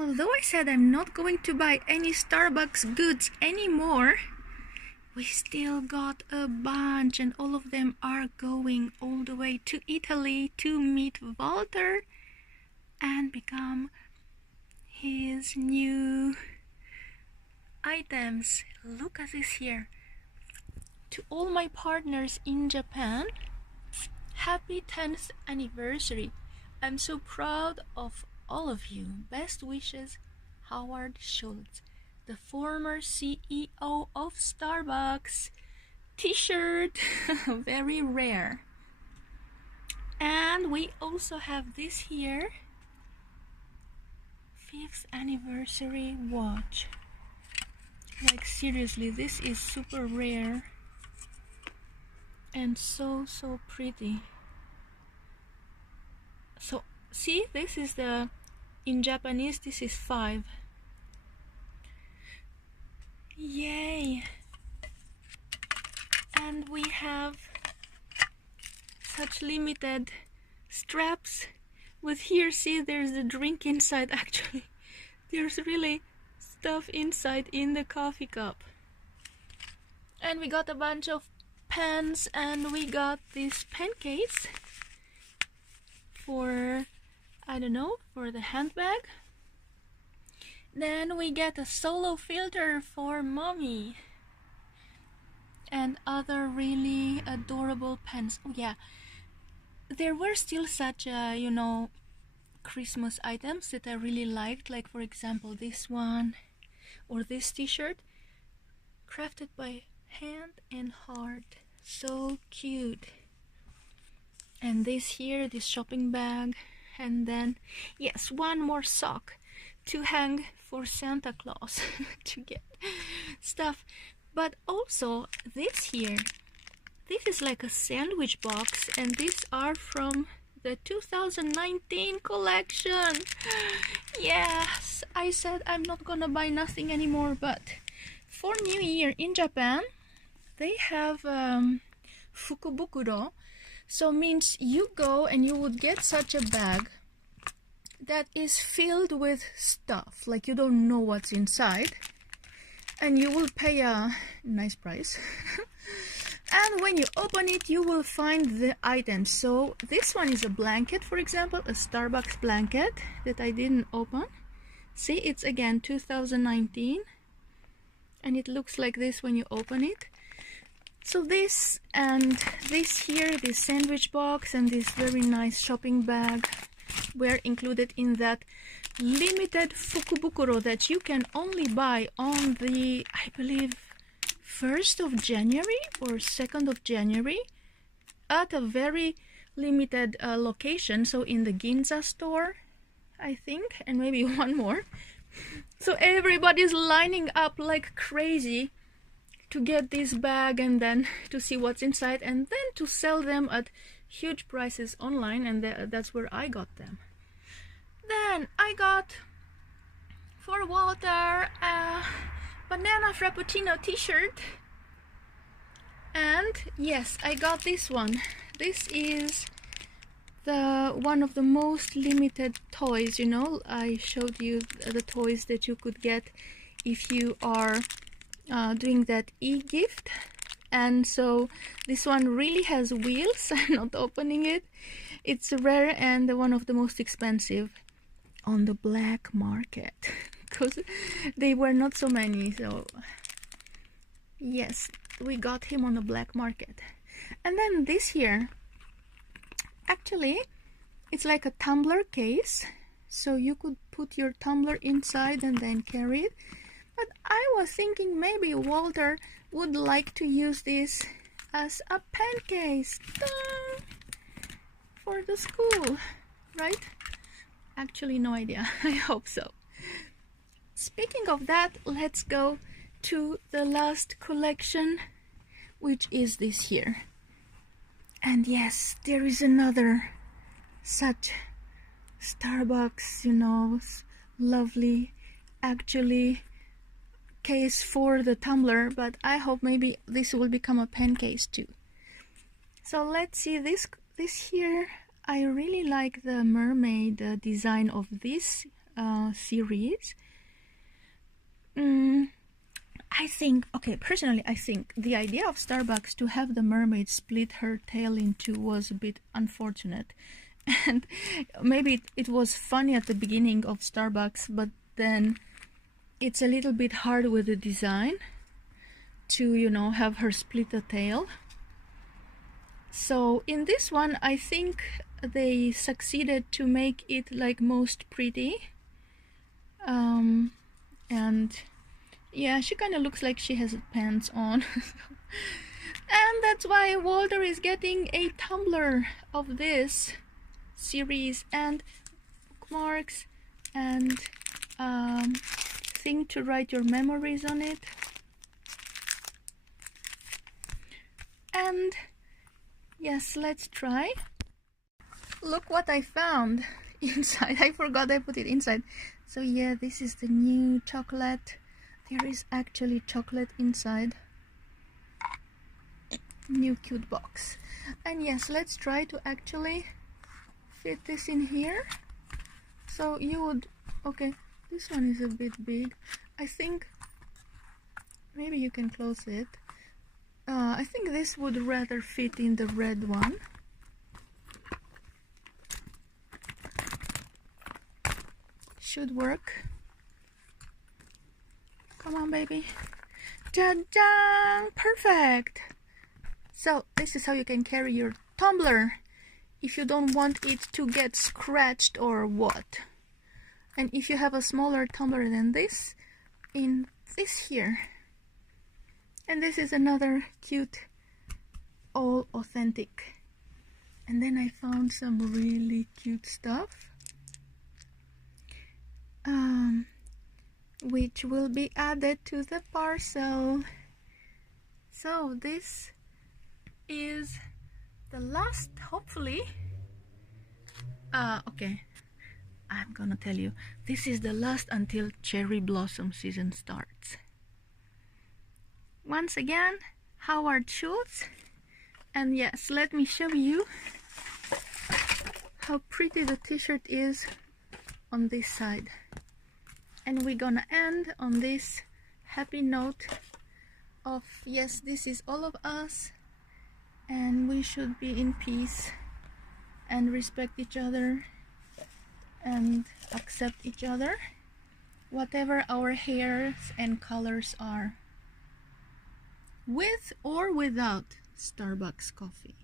although I said I'm not going to buy any Starbucks goods anymore, we still got a bunch, and all of them are going all the way to Italy to meet Walter and become his new items. Look at this here. To all my partners in Japan, happy 10th anniversary. I'm so proud of all of you. Best wishes, Howard Schulz, the former CEO of Starbucks. T-shirt, very rare. And we also have this here, 5th anniversary watch. Like seriously, this is super rare and so pretty. So see, this is the, in Japanese this is 5. Yay! And we have such limited straps with here, see, there's a drink inside. Actually there's really stuff inside in the coffee cup. And we got a bunch of pens, and we got this pen case for, I don't know, for the handbag. Then we get a solo filter for mommy and other really adorable pens. Oh yeah, there were still such you know, Christmas items that I really liked, like for example this one or this t-shirt, crafted by hand and heart. So cute. And this here, this shopping bag. And then yes, one more sock to hang for Santa Claus to get stuff. But also this here, this is like a sandwich box, and these are from the 2019 collection. Yes, I said I'm not gonna buy nothing anymore, but for New Year in Japan they have Fukubukuro. So means you go and you would get such a bag that is filled with stuff, like you don't know what's inside, and you will pay a nice price. And when you open it, you will find the items. So this one is a blanket, for example, a Starbucks blanket that I didn't open. See, it's again 2019, and it looks like this when you open it. So this and this here, this sandwich box and this very nice shopping bag were included in that limited Fukubukuro that you can only buy on the, I believe, 1st of January or 2nd of January at a very limited location. So in the Ginza store, I think, and maybe one more. So everybody's lining up like crazy to get this bag and then to see what's inside and then to sell them at huge prices online, and that's where I got them. Then I got for Walter a banana frappuccino t-shirt, and yes, I got this one. This is the one of the most limited toys, you know, I showed you the toys that you could get if you are doing that e-gift. And so this one really has wheels. I'm not opening it. It's rare and one of the most expensive on the black market because they were not so many. So yes, we got him on the black market. And then this here, actually it's like a tumbler case, so you could put your tumbler inside and then carry it. But I was thinking maybe Walter would like to use this as a pen case for the school, right? Actually, no idea. I hope so. Speaking of that, let's go to the last collection, which is this here. And yes, there is another such Starbucks, you know, lovely, actually, case for the tumbler, but I hope maybe this will become a pen case too. So let's see this here. I really like the mermaid design of this series. I think, okay, personally, I think the idea of Starbucks to have the mermaid split her tail in two was a bit unfortunate. And maybe it was funny at the beginning of Starbucks, but then it's a little bit hard with the design to, you know, have her split the tail. So in this one, I think they succeeded to make it like most pretty. And yeah, she kind of looks like she has pants on. And that's why Walter is getting a tumbler of this series, and bookmarks, and thing to write your memories on it. And yes, let's try. Look what I found inside. I forgot I put it inside. So yeah, this is the new chocolate. There is actually chocolate inside. New cute box. And yes, let's try to actually fit this in here. So you would, okay, this one is a bit big. I think maybe you can close it. I think this would rather fit in the red one. Should work. Come on, baby. Ta-da! Perfect! So this is how you can carry your tumbler if you don't want it to get scratched or what. And if you have a smaller tumbler than this, in this here. And this is another cute, all authentic. And then I found some really cute stuff, which will be added to the parcel. So this is the last, hopefully, okay, I'm gonna tell you, this is the last until cherry blossom season starts. Once again, Schulz. And yes, let me show you how pretty the t-shirt is on this side. And we're gonna end on this happy note of, yes, this is all of us, and we should be in peace and respect each other and accept each other, whatever our hairs and colors are, with or without Starbucks coffee.